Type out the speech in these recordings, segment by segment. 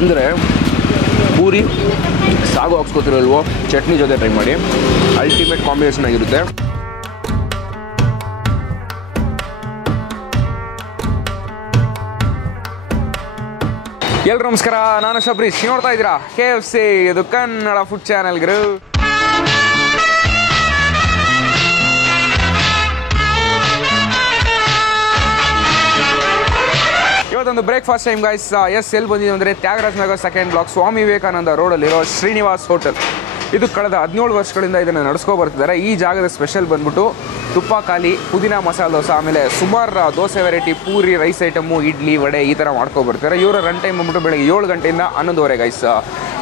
ಬಂದರೆ ಪೂರಿ ಸಾಗು ಹಾಕ್ಸ್ಕೊತಿರಲ್ವೋ ಚಟ್ನಿ ಜೊತೆ ಟ್ರೈ ಮಾಡಿ, ಅಲ್ಟಿಮೇಟ್ ಕಾಂಬಿನೇಷನ್ ಆಗಿರುತ್ತೆ. ಎಲ್ರು ನಮಸ್ಕಾರ, ನಾನು ಶಬರೀಶ್. ನೋಡ್ತಾ ಇದ್ದೀರಾ KFC, ಇದು ಕನ್ನಡ ಫುಡ್ ಚಾನೆಲ್ಗಳು. ಇವತ್ತೊಂದು ಬ್ರೇಕ್ಫಾಸ್ಟ್ ಟೈಮ್ ಗೈಸ್. ಎಲ್ಲಿ ಬಂದಿದ್ದೀವಿ ಅಂದರೆ Tyagaraja Nagar second block Swami Vivekananda ರೋಡಲ್ಲಿರೋ Srinivas hotel. ಇದು ಕಳೆದ 17 ವರ್ಷಗಳಿಂದ ಇದನ್ನು ನಡೆಸ್ಕೊ ಬರ್ತಿದ್ದಾರೆ. ಈ ಜಾಗದ ಸ್ಪೆಷಲ್ ಬಂದ್ಬಿಟ್ಟು ತುಪ್ಪ ಖಾಲಿ, ಪುದೀನ ಮಸಾಲೆ ದೋಸೆ, ಆಮೇಲೆ ಸುಮಾರು dosa variety, puri, rice item, idli, vada ಈ ಥರ ಮಾಡ್ಕೊಬರ್ತಾರೆ. ಇವರ ರನ್ ಟೈಮ್ ಬಂದ್ಬಿಟ್ಟು ಬೆಳಗ್ಗೆ 7 ಗಂಟೆಯಿಂದ 11 ಗೈಸ್.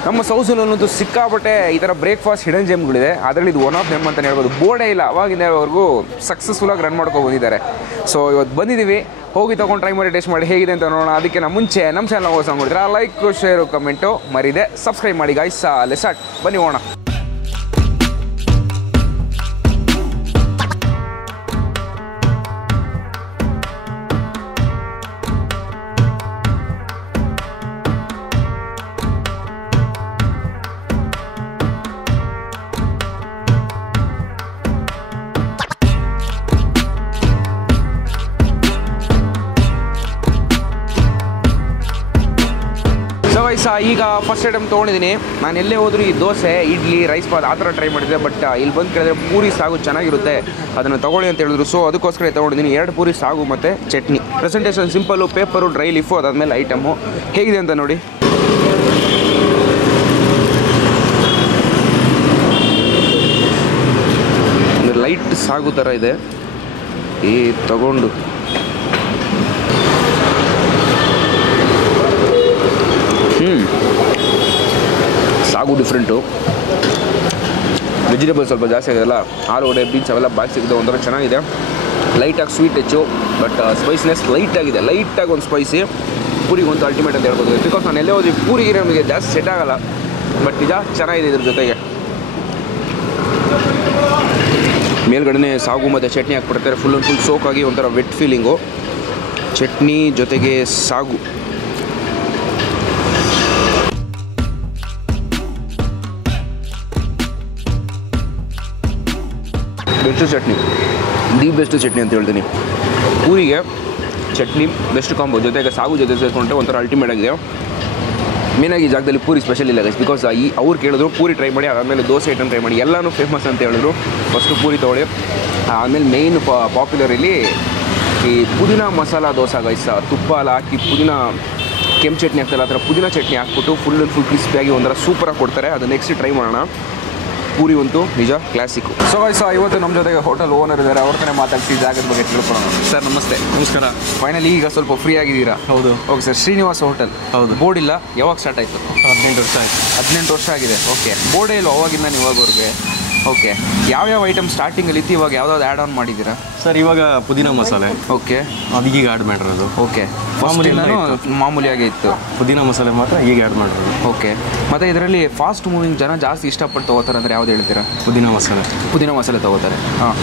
ನಮ್ಮ ಸೌಸಲ್ಲಂತೂ ಸಿಕ್ಕಾಪಟ್ಟೆ ಈ ಥರ ಬ್ರೇಕ್ಫಾಸ್ಟ್ ಹಿಡನ್ ಜೆಮ್ಗಳಿದೆ. ಅದರಲ್ಲಿ ಇದು ಒನ್ ಆಫ್ ದೆಮ್ ಅಂತಲೇ ಹೇಳ್ಬೋದು. ಬೋರ್ಡೇ ಇಲ್ಲ, ಅವಾಗಿಂದವರೆಗೂ ಸಕ್ಸಸ್ಫುಲ್ಲಾಗಿ ರನ್ ಮಾಡ್ಕೊ ಬಂದಿದ್ದಾರೆ. ಸೊ ಇವತ್ತು ಬಂದಿದ್ದೀವಿ, ಹೋಗಿ ತೊಗೊಂಡು ಟ್ರೈ ಮಾಡಿ ಟೇಸ್ಟ್ ಮಾಡಿ ಹೇಗಿದೆ ಅಂತ ನೋಡೋಣ. ಅದಕ್ಕೆ ಮುಂಚೆ ನಮ್ಮ ಚಾನಲ್ ಹೊಸ ನೋಡಿದ್ರೆ ಲೈಕ್, ಶೇರು, ಕಮೆಂಟು ಮರಿದೆ ಸಬ್ಸ್ಕ್ರೈಬ್ ಮಾಡಿ ಗೈಸ್. ಲೆಟ್ಸ್ ಸ್ಟಾರ್ಟ್, ಬನ್ನಿ ಹೋಗೋಣ. ಈಗ ಫಸ್ಟ್ ಐಟಮ್ ತೊಗೊಂಡಿದ್ದೀನಿ. ನಾನು ಎಲ್ಲೇ ಹೋದರೂ ಈ ದೋಸೆ, ಇಡ್ಲಿ, ರೈಸ್ ಬಾತ್ ಆ ಥರ ಟ್ರೈ ಮಾಡಿದ್ದೆ. ಬಟ್ ಇಲ್ಲಿ ಬಂದು ಕೇಳಿದ್ರೆ ಪೂರಿ ಸಾಗು ಚೆನ್ನಾಗಿರುತ್ತೆ, ಅದನ್ನು ತೊಗೊಳ್ಳಿ ಅಂತ ಹೇಳಿದ್ರು. ಸೊ ಅದಕ್ಕೋಸ್ಕರ ತೊಗೊಂಡಿದ್ದೀನಿ 2 ಪೂರಿ ಸಾಗು ಮತ್ತು chutney. Presentation simple, paper, dry leaf, ಅದಾದಮೇಲೆ ಐಟಮು ಹೇಗಿದೆ ಅಂತ ನೋಡಿ. ಒಂದು ಲೈಟ್ ಸಾಗು ಥರ ಇದೆ. ಈ ತಗೊಂಡು ಸಾಗು ಡಿಫ್ರೆಂಟು, ವೆಜಿಟೇಬಲ್ ಸ್ವಲ್ಪ ಜಾಸ್ತಿ ಆಗಿದೆಲ್ಲ, ಆಲೂಗಡ್ಡೆ, ಬೀನ್ಸ್ ಅವೆಲ್ಲ ಬಾಕಿ ಸಿಗುತ್ತೆ. ಒಂಥರ ಚೆನ್ನಾಗಿದೆ. ಲೈಟಾಗಿ ಸ್ವೀಟ್ ಹೆಚ್ಚು, ಬಟ್ ಸ್ಪೈಸಿನೆಸ್ ಲೈಟಾಗಿದೆ. ಲೈಟಾಗಿ ಒಂದು ಸ್ಪೈಸಿ. ಪೂರಿಗೆ ಒಂದು ಅಲ್ಟಿಮೇಟ್ ಅಂತ ಹೇಳ್ಬೋದು. ಬಿಕಾಸ್ ನಾನು ಎಲ್ಲೇ ಹೋದ್ವಿ ಪೂರಿಗೆ ನಮಗೆ ಜಾಸ್ತಿ ಸೆಟ್ ಆಗೋಲ್ಲ, ಬಟ್ ನಿಜ ಚೆನ್ನಾಗಿದೆ. ಇದ್ರ ಜೊತೆಗೆ ಮೇಲ್ಗಡೆ ಸಾಗು ಮತ್ತು ಚಟ್ನಿ ಹಾಕ್ಬಿಡ್ತಾರೆ. ಫುಲ್ ಸೋಕಾಗಿ ಒಂಥರ ವೆಟ್ ಫೀಲಿಂಗು. ಚಟ್ನಿ ಜೊತೆಗೆ ಸಾಗು, ಬೆಸ್ಟ್ ಚಟ್ನಿ, ಬೆಸ್ಟ್ ಚಟ್ನಿ ಅಂತ ಹೇಳ್ತೀನಿ. ಪೂರಿಗೆ ಚಟ್ನಿ ಬೆಸ್ಟ್ ಕಾಂಬೋ, ಜೊತೆಗೆ ಸಾಗು ಜೊತೆ ಸೇರಿಕೊಂಡ್ರೆ ಒಂಥರ ಅಲ್ಟಿಮೇಟ್ ಆಗಿದೆ. ಮೇನಾಗಿ ಈ ಜಾಗದಲ್ಲಿ ಪೂರಿ ಸ್ಪೆಷಲ್ ಇಲ್ಲ ಗೈಸ್, ಬಿಕಾಸ್ ಅವ್ರು ಕೇಳಿದ್ರು ಪೂರಿ ಟ್ರೈ ಮಾಡಿ, ಆದಮೇಲೆ ದೋಸೆ ಐಟಮ್ ಟ್ರೈ ಮಾಡಿ, ಎಲ್ಲನೂ ಫೇಮಸ್ ಅಂತ ಹೇಳಿದ್ರು. ಫಸ್ಟು ಪೂರಿ ತೊಗೊಳ್ಳಿ, ಆಮೇಲೆ ಮೇಯ್ನ್ ಪಾಪ್ಯುಲರ್ ಇಲ್ಲಿ ಈ ಪುದೀನ ಮಸಾಲ ದೋಸೆ ಗೈಸ್. ತುಪ್ಪ ಎಲ್ಲ ಹಾಕಿ ಪುದೀನ ಕೆಂಪು ಚಟ್ನಿ ಹಾಕ್ತಾರೆ, ಆ ಥರ ಪುದೀನ ಚಟ್ನಿ ಹಾಕ್ಬಿಟ್ಟು ಫುಲ್ ಕ್ರಿಸ್ಪಿಯಾಗಿ ಒಂಥರ ಸೂಪರಾಗಿ ಕೊಡ್ತಾರೆ. ಅದು ನೆಕ್ಸ್ಟ್ ಟ್ರೈ ಮಾಡೋಣ. ಪೂರಿ ಅಂತೂ ನಿಜ ಕ್ಲಾಸಿಕ್ಕು. ಸೊ ಗೈಸ್, ಇವತ್ತು ನಮ್ಮ ಜೊತೆಗೆ ಹೋಟೆಲ್ ಓನರ್ ಇದ್ದಾರೆ, ಅವ್ರ ಕಡೆ ಮಾತಾಡಿಸಿ ಜಾಗದ ಬಗ್ಗೆ ತಿಳ್ಕೊಳ್ಳೋಣ. ಸರ್ ನಮಸ್ತೆ. ನಮಸ್ಕಾರ. ಫೈನಲಿ ಈಗ ಸ್ವಲ್ಪ ಫ್ರೀ ಆಗಿದ್ದೀರಾ? ಹೌದು. Okay sir, Srinivasa hotel. ಹೌದು. ಬೋರ್ಡ್ ಇಲ್ಲ, ಯಾವಾಗ ಸ್ಟಾರ್ಟ್ ಆಯಿತು? 18 ವರ್ಷ ಆಯಿತು. 18 ವರ್ಷ ಆಗಿದೆ. ಓಕೆ. ಬೋರ್ಡೇ ಇಲ್ಲ ಅವಾಗಿಂದ ಇವಾಗವ್ರಿಗೆ? ಓಕೆ. ಯಾವ್ಯಾವ ಐಟಮ್ ಸ್ಟಾರ್ಟಿಂಗಲ್ಲಿ ಇತ್ತು, ಇವಾಗ ಯಾವ್ದಾದ್ರು ಆ್ಯಡ್ ಆನ್ ಮಾಡಿದ್ದೀರಾ? ಸರ್ ಇವಾಗ ಪುದೀನ ಮಸಾಲೆ. ಓಕೆ. ಅದೀಗ ಆ್ಯಡ್ ಮಾಡಿರೋದು. ಓಕೆ. ಮಾಮೂಲಿಯಾಗಿ ಇತ್ತು, ಪುದೀನ ಮಸಾಲೆ ಮಾತ್ರ ಈಗ ಆ್ಯಡ್ ಮಾಡಿರೋದು. ಓಕೆ. ಮತ್ತು ಇದರಲ್ಲಿ ಫಾಸ್ಟ್ ಮೂವಿಂಗ್ ಜನ ಜಾಸ್ತಿ ಇಷ್ಟಪಟ್ಟು ತೊಗೋತಾರೆ ಅಂದರೆ ಯಾವ್ದು ಹೇಳ್ತೀರಾ? ಪುದೀನ ಮಸಾಲೆ ತೊಗೋತಾರೆ. ಹಾಂ.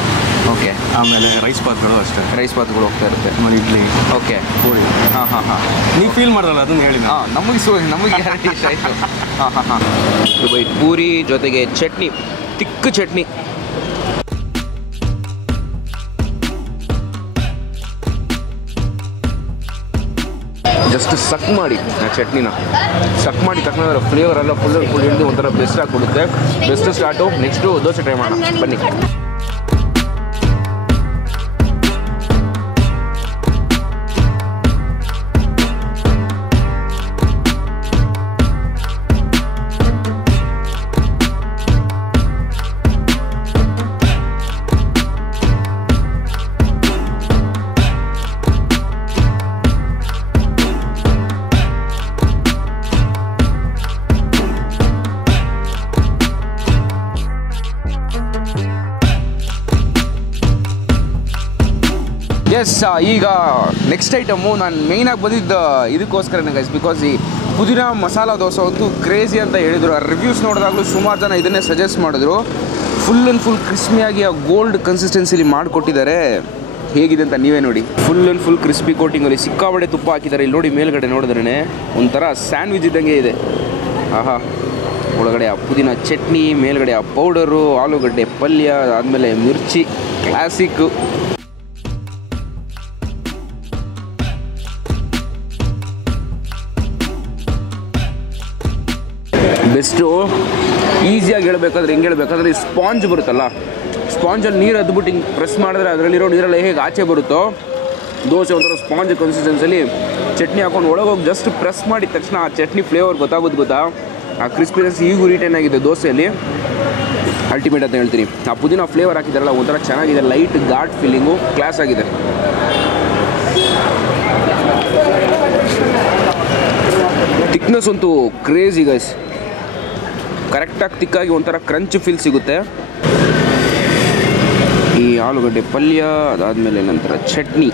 ಓಕೆ. ಆಮೇಲೆ ರೈಸ್ ಬಾತ್ಗಳು ಅಷ್ಟೇ, ರೈಸ್ ಬಾತ್ಗಳು ಹೋಗ್ತಾ ಇರುತ್ತೆ. ಆಮೇಲೆ ಇಡ್ಲಿ. ಓಕೆ. ಪೂರಿ. ಹಾಂ. ನೀವು ಫೀಲ್ ಮಾಡೋಲ್ಲ ಅದನ್ನು ಹೇಳಿ. ನಮಗೆ ಗ್ಯಾರಂಟಿ ಇಷ್ಟ ಆಯಿತು. ಹಾಂ. ಪೂರಿ ಜೊತೆಗೆ ಚಟ್ನಿ, ತಿಕ್ಕ ಚಟ್ನಿ. ಜಸ್ಟ್ ಸಕ್ ಮಾಡಿ ಆ ಚಟ್ನಿನ ಸಕ್ ಮಾಡಿ ತಕ್ಷಣ ಫ್ಲೇವರ್ ಎಲ್ಲ ಫುಲ್ ಹಿಡಿದು ಒಂಥರ ಬೆಸ್ಟ್ ಆಗಿ ಕೊಡುತ್ತೆ. Best start. Next dosa try ಮಾಡೋಣ ಬನ್ನಿ. ಎಸ್, ಈಗ ನೆಕ್ಸ್ಟ್ ಐಟಮು ನಾನು ಮೇಯ್ನಾಗಿ ಬಂದಿದ್ದು ಇದಕ್ಕೋಸ್ಕರನೇ ಗೈಸ್, ಬಿಕಾಸ್ ಈ ಪುದೀನ ಮಸಾಲ ದೋಸೆ ಅಂತೂ ಕ್ರೇಜಿ ಅಂತ ಹೇಳಿದರು. ಆ ರಿವ್ಯೂಸ್ ನೋಡಿದಾಗಲೂ ಸುಮಾರು ಜನ ಇದನ್ನೇ ಸಜೆಸ್ಟ್ ಮಾಡಿದ್ರು. ಫುಲ್ ಕ್ರಿಸ್ಪಿಯಾಗಿ ಆ ಗೋಲ್ಡ್ ಕನ್ಸಿಸ್ಟೆನ್ಸಿಲಿ ಮಾಡಿಕೊಟ್ಟಿದ್ದಾರೆ. ಹೇಗಿದೆ ಅಂತ ನೀವೇ ನೋಡಿ. ಫುಲ್ ಆ್ಯಂಡ್ ಫುಲ್ ಕ್ರಿಸ್ಪಿ ಕೋಟಿಂಗಲ್ಲಿ ಸಿಕ್ಕಾಬಡೆ ತುಪ್ಪ ಹಾಕಿದ್ದಾರೆ. ಇಲ್ಲಿ ನೋಡಿ ಮೇಲ್ಗಡೆ ನೋಡಿದ್ರೇ ಒಂಥರ ಸ್ಯಾಂಡ್ವಿಚ್ ಇದ್ದಂಗೆ ಇದೆ. ಆಹಾ, ಒಳಗಡೆ ಆ ಪುದೀನ ಚಟ್ನಿ, ಮೇಲ್ಗಡೆ ಆ ಪೌಡರು, ಆಲೂಗಡ್ಡೆ ಪಲ್ಯ, ಆದಮೇಲೆ ಮಿರ್ಚಿ, ಕ್ಲಾಸಿಕ್ಕು. ಬೆಸ್ಟು. ಈಸಿಯಾಗಿ ಹೇಳ್ಬೇಕಾದ್ರೆ ಹೆಂಗೆ ಹೇಳ್ಬೇಕಾದ್ರೆ ಈ ಸ್ಪಾಂಜ್ ಬರುತ್ತಲ್ಲ, ಸ್ಪಾಂಜಲ್ಲಿ ನೀರು ಅದ್ಬಿಟ್ಟು ಹಿಂಗೆ ಪ್ರೆಸ್ ಮಾಡಿದ್ರೆ ಅದರಲ್ಲಿರೋ ನೀರೆಲ್ಲ ಹೇಗೆ ಆಚೆ ಬರುತ್ತೋ, ದೋಸೆ ಒಂಥರ ಸ್ಪಾಂಜ್ ಕನ್ಸಿಸ್ಟೆನ್ಸಲ್ಲಿ ಚಟ್ನಿ ಹಾಕೊಂಡು ಒಳಗೋಗಿ ಜಸ್ಟ್ ಪ್ರೆಸ್ ಮಾಡಿದ ತಕ್ಷಣ ಆ ಚಟ್ನಿ ಫ್ಲೇವರ್ ಗೊತ್ತಾಗೋದು ಗೊತ್ತಾ. ಆ ಕ್ರಿಸ್ಪಿನೆಸ್ ಈಗೂ ರಿಟೈನ್ ಆಗಿದೆ ದೋಸೆಯಲ್ಲಿ. ಅಲ್ಟಿಮೇಟ್ ಅಂತ ಹೇಳ್ತೀನಿ. ಆ ಪುದೀನ ಫ್ಲೇವರ್ ಹಾಕಿದಾರಲ್ಲ ಒಂಥರ ಚೆನ್ನಾಗಿದೆ. ಲೈಟ್ ಘಾಟ್ ಫೀಲಿಂಗು, ಕ್ಲಾಸ್ ಆಗಿದೆ. ಥಿಕ್ನೆಸ್ ಅಂತೂ ಕ್ರೇಜಿ ಗೈಸ್. ಕರೆಕ್ಟಾಗಿ ತಿಕ್ಕಾಗಿ ಒಂಥರ ಕ್ರಂಚ್ ಫೀಲ್ ಸಿಗುತ್ತೆ. ಈ ಆಲೂಗಡ್ಡೆ ಪಲ್ಯ, ಅದಾದಮೇಲೆ ನಂತರ chutney.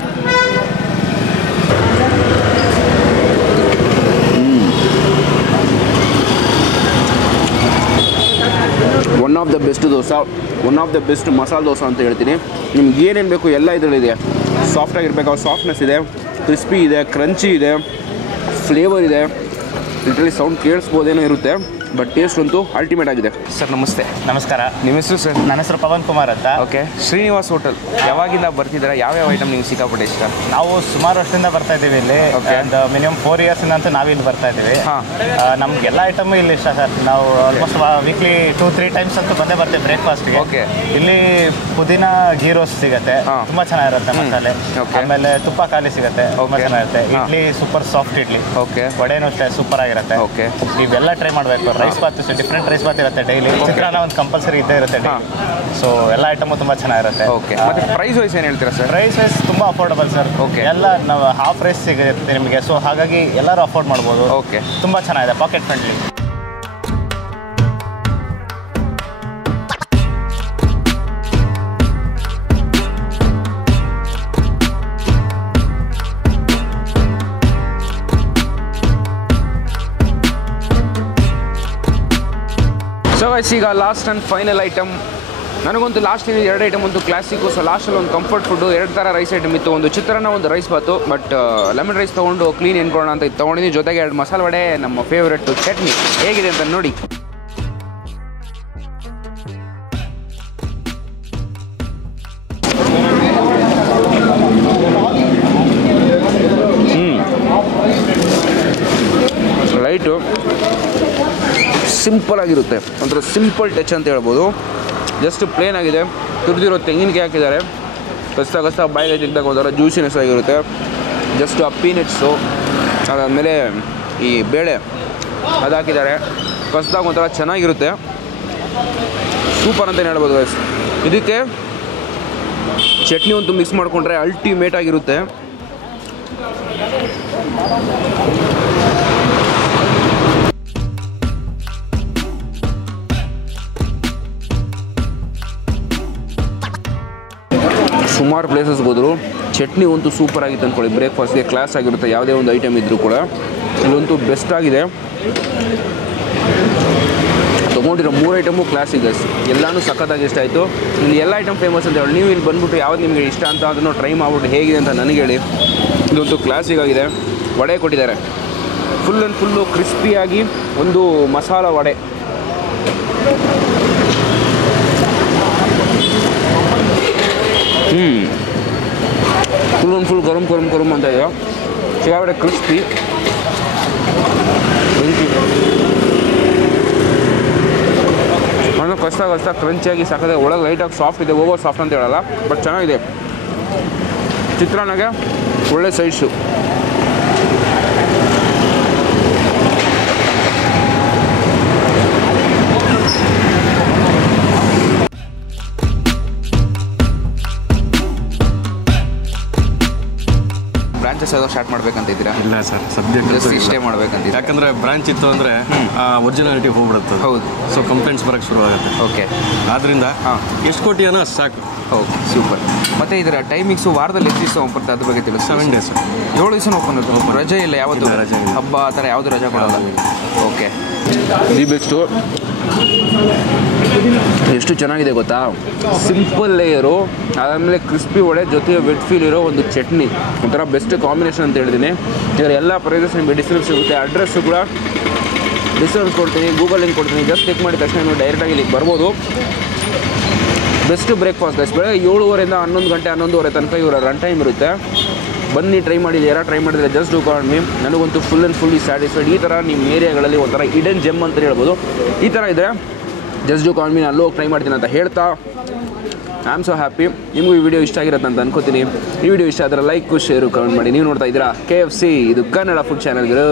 One of the best dosa, one of the best masala dosa ಅಂತ ಹೇಳ್ತೀನಿ. ನಿಮ್ಗೆ ಏನೇನು ಬೇಕು ಎಲ್ಲ ಇದರಲ್ಲಿದೆ. ಸಾಫ್ಟಾಗಿರ್ಬೇಕು, ಸಾಫ್ಟ್ನೆಸ್ ಇದೆ, ಕ್ರಿಸ್ಪಿ ಇದೆ, ಕ್ರಂಚಿ ಇದೆ, ಫ್ಲೇವರ್ ಇದೆ. ಲಿಟ್ರಲಿ ಸೌಂಡ್ ಕೇಳಿಸ್ಬೋದೇನೋ ಇರುತ್ತೆ, ಬಟ್ ಟೇಸ್ಟ್ ಅಂತೂ ಅಲ್ಟಿಮೇಟ್ ಆಗಿದೆ. ಸರ್ ನಮಸ್ತೆ. ನಮಸ್ಕಾರ. ನಿಮ್ಮ ಹೆಸರು ಸರ್? ನನ್ನ ಹೆಸರು ಪವನ್ ಕುಮಾರ್ ಅಂತ. ಓಕೆ. ಶ್ರೀನಿವಾಸ್ ಹೋಟೆಲ್ ಯಾವಾಗಿಂದ ಬರ್ತಿದ್ದೀರಾ? ಯಾವ್ಯಾವ ಐಟಮ್ ನಿಮ್ಗೆ ಸಿಕ್ಕಾಪಟ್ಟೆ ಇಷ್ಟ? ನಾವು ಸುಮಾರು ವರ್ಷದಿಂದ ಬರ್ತಾ ಇದ್ದೀವಿ ಇಲ್ಲಿ. ಒಂದು ಮಿನಿಮಮ್ 4 ಇಯರ್ಸಿಂದ ಅಂತೂ ನಾವಿಲ್ಲಿ ಬರ್ತಾ ಇದ್ದೀವಿ. ನಮ್ಗೆ ಎಲ್ಲ ಐಟಮು ಇಲ್ಲಿ ಇಷ್ಟ ಸರ್. ನಾವು ಆಲ್ಮೋಸ್ಟ್ ವೀಕ್ಲಿ 2-3 ಟೈಮ್ಸ್ ಅಂತೂ ಬಂದೇ ಬರ್ತೀವಿ ಬ್ರೇಕ್ಫಾಸ್ಟ್ಗೆ. ಓಕೆ. ಇಲ್ಲಿ ಪುದೀನ ಗೀ ರೋಸ್ಟ್ ಸಿಗುತ್ತೆ, ತುಂಬ ಚೆನ್ನಾಗಿರುತ್ತೆ ಮಸಾಲೆ. ಆಮೇಲೆ ತುಪ್ಪ ಖಾಲಿ ಸಿಗುತ್ತೆ, ತುಂಬ ಚೆನ್ನಾಗಿರುತ್ತೆ. Idli super soft idli. Okay. ವಡೆನೂ ಅಷ್ಟೇ ಸೂಪರ್ ಆಗಿರುತ್ತೆ. ಓಕೆ. ಇವೆಲ್ಲ ಟ್ರೈ ಮಾಡಬೇಕು. Rice bath, different rice bath ಇರುತ್ತೆ ಡೈಲಿ. ಚಿತ್ರಾನ್ನ ಒಂದು ಕಂಪಲ್ಸರಿ ಇದ್ದೇ ಇರುತ್ತೆ. ಸೊ ಎಲ್ಲ ಐಟಮು ತುಂಬ ಚೆನ್ನಾಗಿರುತ್ತೆ. ಓಕೆ. ಮತ್ತೆ ಪ್ರೈಸ್ ವೈಸ್ ಏನು ಹೇಳ್ತೀರಾ ಸರ್? ಪ್ರೈಸ್ ವೈಸ್ ತುಂಬ ಅಫೋರ್ಡಬಲ್ ಸರ್. ಓಕೆ. ಎಲ್ಲ ನಾವು ಹಾಫ್ ಪ್ರೈಸ್ ಸಿಗುತ್ತೆ ನಿಮಗೆ. ಸೊ ಹಾಗಾಗಿ ಎಲ್ಲರೂ ಅಫೋರ್ಡ್ ಮಾಡ್ಬೋದು. ಓಕೆ. ತುಂಬ ಚೆನ್ನಾಗಿದೆ, ಪಾಕೆಟ್ ಫ್ರೆಂಡ್ಲಿ. ಸೊ ಗೈಸ್, ಈಗ ಲಾಸ್ಟ್ ಆ್ಯಂಡ್ ಫೈನಲ್ ಐಟಮ್. ನನಗಂತೂ ಲಾಸ್ಟ್ 2 ಐಟಮ್ ಒಂದು ಕ್ಲಾಸಿಕ್ಕು. ಸೊ ಲಾಸ್ಟಲ್ಲಿ ಒಂದು ಕಂಫರ್ಟ್ ಫುಡ್ಡು, 2 ಥರ ರೈಸ್ ಐಟಮ್ ಇತ್ತು. ಒಂದು ಚಿತ್ರಾನ್ನ, ಒಂದು rice bath. But lemon rice ತೊಗೊಂಡು ಕ್ಲೀನ್ ಎನ್ಕೊಳ್ಳೋಣ ಅಂತ ತೊಗೊಂಡಿದ್ದೀನಿ. ಜೊತೆಗೆ 2 ಮಸಾಲೆ ವಡೆ, ನಮ್ಮ ಫೇವ್ರೆಟ್ಟು ಚಟ್ನಿ. ಹೇಗಿದೆ ಅಂತ ನೋಡಿ. ಲೈಟು ಸಿಂಪಲ್ ಆಗಿರುತ್ತೆ, ಒಂಥರ ಸಿಂಪಲ್ ಟಚ್ ಅಂತ ಹೇಳ್ಬೋದು. ಜಸ್ಟ್ ಪ್ಲೇನ್ ಆಗಿದೆ. ತುರಿದಿರೋ ತೆಂಗಿನಕಾಯಿ ಹಾಕಿದ್ದಾರೆ. ಕಸ್ತಾ ಬಾಯಿಗೆ ತೆಗೆದಾಗ ಒಂಥರ ಜ್ಯೂಸಿನೆಸ್ ಆಗಿರುತ್ತೆ. ಜಸ್ಟ್ ಆ ಪೀನಟ್ಸು, ಅದಾದಮೇಲೆ ಈ ಬೇಳೆ ಅದು ಹಾಕಿದ್ದಾರೆ. ಕಸ್ದಾಗ ಒಂಥರ ಚೆನ್ನಾಗಿರುತ್ತೆ. ಸೂಪರ್ ಅಂತಲೇ ಹೇಳ್ಬೋದು ಗೈಸ್. ಇದಕ್ಕೆ ಚಟ್ನಿ ಅಂತೂ ಮಿಕ್ಸ್ ಮಾಡಿಕೊಂಡ್ರೆ ಅಲ್ಟಿಮೇಟ್ ಆಗಿರುತ್ತೆ. ಸುಮಾರು ಪ್ಲೇಸಸ್ಗೆ ಹೋದ್ರು ಚಟ್ನಿ ಅಂತೂ ಸೂಪರ್ ಆಗಿತ್ತು ಅಂದ್ಕೊಳ್ಳಿ. ಬ್ರೇಕ್ಫಾಸ್ಟ್ಗೆ ಕ್ಲಾಸ್ ಆಗಿರುತ್ತೆ. ಯಾವುದೇ ಒಂದು ಐಟಮ್ ಇದ್ದರೂ ಕೂಡ ಇಲ್ಲಂತೂ ಬೆಸ್ಟ್ ಆಗಿದೆ. ತೊಗೊಂಡಿರೋ 3 ಐಟಮು ಕ್ಲಾಸಿಗೆ ಎಲ್ಲನೂ ಸಖತ್ತಾಗಿ ಇಷ್ಟ ಆಯಿತು. ಇಲ್ಲಿ ಎಲ್ಲ ಐಟಮ್ ಫೇಮಸ್ ಅಂತ ಹೇಳಿ ನೀವು ಇಲ್ಲಿ ಬಂದುಬಿಟ್ಟು ಯಾವ್ದು ನಿಮಗೆ ಇಷ್ಟ ಅಂತ ಅದನ್ನು ಟ್ರೈ ಮಾಡಿಬಿಟ್ಟು ಹೇಗಿದೆ ಅಂತ ನನಗೆ ಹೇಳಿ. ಇದಂತೂ ಕ್ಲಾಸಿಗಾಗಿದೆ. ವಡೆ ಕೊಟ್ಟಿದ್ದಾರೆ, ಫುಲ್ ಆ್ಯಂಡ್ ಫುಲ್ಲು ಕ್ರಿಸ್ಪಿಯಾಗಿ ಒಂದು masala vada. Full and full ಗರಂ ಅಂತ ಇದೆ. ಸಿಗಾಬಡೆ ಕ್ರಿಸ್ಪಿ. ಅಂದರೆ ಕಷ್ಟ ಕ್ರಂಚಿಯಾಗಿ ಸಾಕಾಗಿದೆ. ಒಳಗೆ ಲೈಟಾಗಿ ಸಾಫ್ಟ್ ಇದೆ, ಓವರ್ ಸಾಫ್ಟ್ ಅಂತ ಹೇಳಲ್ಲ, ಬಟ್ ಚೆನ್ನಾಗಿದೆ. ಚಿತ್ರಾನ್ನಗೆ ಒಳ್ಳೆ ಸೈಜು. ಬ್ರಾಂಚಸ್ ಯಾವ್ದೋ ಸ್ಟಾರ್ಟ್ ಮಾಡ್ಬೇಕಂತಿದ್ದೀರಾ? ಇಲ್ಲ ಸರ್, ಸಬ್ಜೆಕ್ಟ್ ಜಸ್ಟ್ ಇಷ್ಟೇ ಮಾಡ್ಬೇಕಂತಿದ್ದೀರಾ? ಯಾಕಂದರೆ ಬ್ರಾಂಚ್ ಇತ್ತು ಅಂದರೆ ಒರಿಜಿನಾಲಿಟಿ ಹೋಗ್ಬಿಡುತ್ತೆ. ಹೌದು. ಸೊ ಕಂಪ್ಲೇಂಟ್ಸ್ ಬರೋಕ್ಕೆ ಶುರುವಾಗುತ್ತೆ. ಓಕೆ. ಆದ್ದರಿಂದ ಎಷ್ಟು ಕೋಟಿ ಅನ್ನೋ ಸಾಕು. Okay, super. ಮತ್ತು ಇದರ ಟೈಮಿಂಗ್ಸು ವಾರದಲ್ಲಿ ಎಷ್ಟು ದಿವಸ ಓಪನ್ ಅದ್ರ ಬಗ್ಗೆ ತಿಳಿಸಿ. 7 days. 7 ದಿವಸ ಓಪನ್ ಇರುತ್ತೆ. ರಜೆ ಇಲ್ಲ ಯಾವತ್ತು? ರಜೆ ಇಲ್ಲ. ಹಬ್ಬ ಆ ಥರ ಯಾವುದು ರಜೆ ಕೊಡೋಲ್ಲ. ಓಕೆ. The best. ಎಷ್ಟು ಚೆನ್ನಾಗಿದೆ ಗೊತ್ತಾ, ಸಿಂಪಲ್ ಲೇಯರು, ಆದಮೇಲೆ ಕ್ರಿಸ್ಪಿ ವಡೆ ಜೊತೆ ವೆಟ್ ಫೀಲ್ ಇರೋ ಒಂದು ಚಟ್ನಿ, ಒಂಥರ ಬೆಸ್ಟ್ ಕಾಂಬಿನೇಷನ್ ಅಂತ ಹೇಳಿದ್ದೀನಿ. ಇದರ ಎಲ್ಲ ಪ್ರೈಸಸ್ ನಿಮಗೆ ಡಿಸ್ಕ್ರಿಪ್ಷನ್ ಸಿಗುತ್ತೆ. ಅಡ್ರೆಸ್ಸು ಕೂಡ ಡಿಸ್ಕ್ರಿಪ್ಷನ್ ಕೊಡ್ತೀನಿ, ಗೂಗಲ್ ಲಿಂಕ್ ಕೊಡ್ತೀನಿ. ಜಸ್ಟ್ ಚೆಕ್ ಮಾಡಿದ ತಕ್ಷಣ ನೀವು ಡೈರೆಕ್ಟಾಗಿ ಇಲ್ಲಿಗೆ ಬರ್ಬೋದು. Best breakfast guys. ಬೆಳಗ್ಗೆ 7:30 11 ಗಂಟೆ 11:30 ತನಕ ಇವರ ರನ್ ಟೈಮ್ ಇರುತ್ತೆ. ಬನ್ನಿ, ಟ್ರೈ ಮಾಡಿದ್ದು ಯಾರು ಟ್ರೈ ಮಾಡಿದರೆ ಜಸ್ಟ್ ಡೂ ಕಾಲ್ ಮೀ. ನನಗಂತೂ ಫುಲ್ ಆ್ಯಂಡ್ ಫುಲ್ಲಿ ಸ್ಯಾಟಿಸ್ಫೈಡ್. ಈ ಥರ ನಿಮ್ಮ ಏರಿಯಾಗಳಲ್ಲಿ ಒಂಥರ ಹಿಡನ್ ಜೆಮ್ ಅಂತ ಹೇಳ್ಬೋದು. ಈ ಥರ ಇದೆ, ಜಸ್ಟ್ ಡೂ ಕಾಲ್ ಮೀ. ನಾನು ಹೋಗಿ ಟ್ರೈ ಮಾಡ್ತೀನಿ ಅಂತ ಹೇಳ್ತಾ ಐ ಆಮ್ ಸೊ ಹ್ಯಾಪಿ. ನಿಮಗೂ ಈ ವಿಡಿಯೋ ಇಷ್ಟ ಆಗಿರುತ್ತೆ ಅಂತ ಅನ್ಕೋತೀನಿ. ಈ ವಿಡಿಯೋ ಇಷ್ಟ ಆದರೆ ಲೈಕ್, ಶೇರು, ಕಮೆಂಟ್ ಮಾಡಿ. ನೀವು ನೋಡ್ತಾ ಇದ್ದೀರಾ KFC, ಇದು ಕನ್ನಡ ಫುಡ್ ಚಾನಲ್ಗಳು.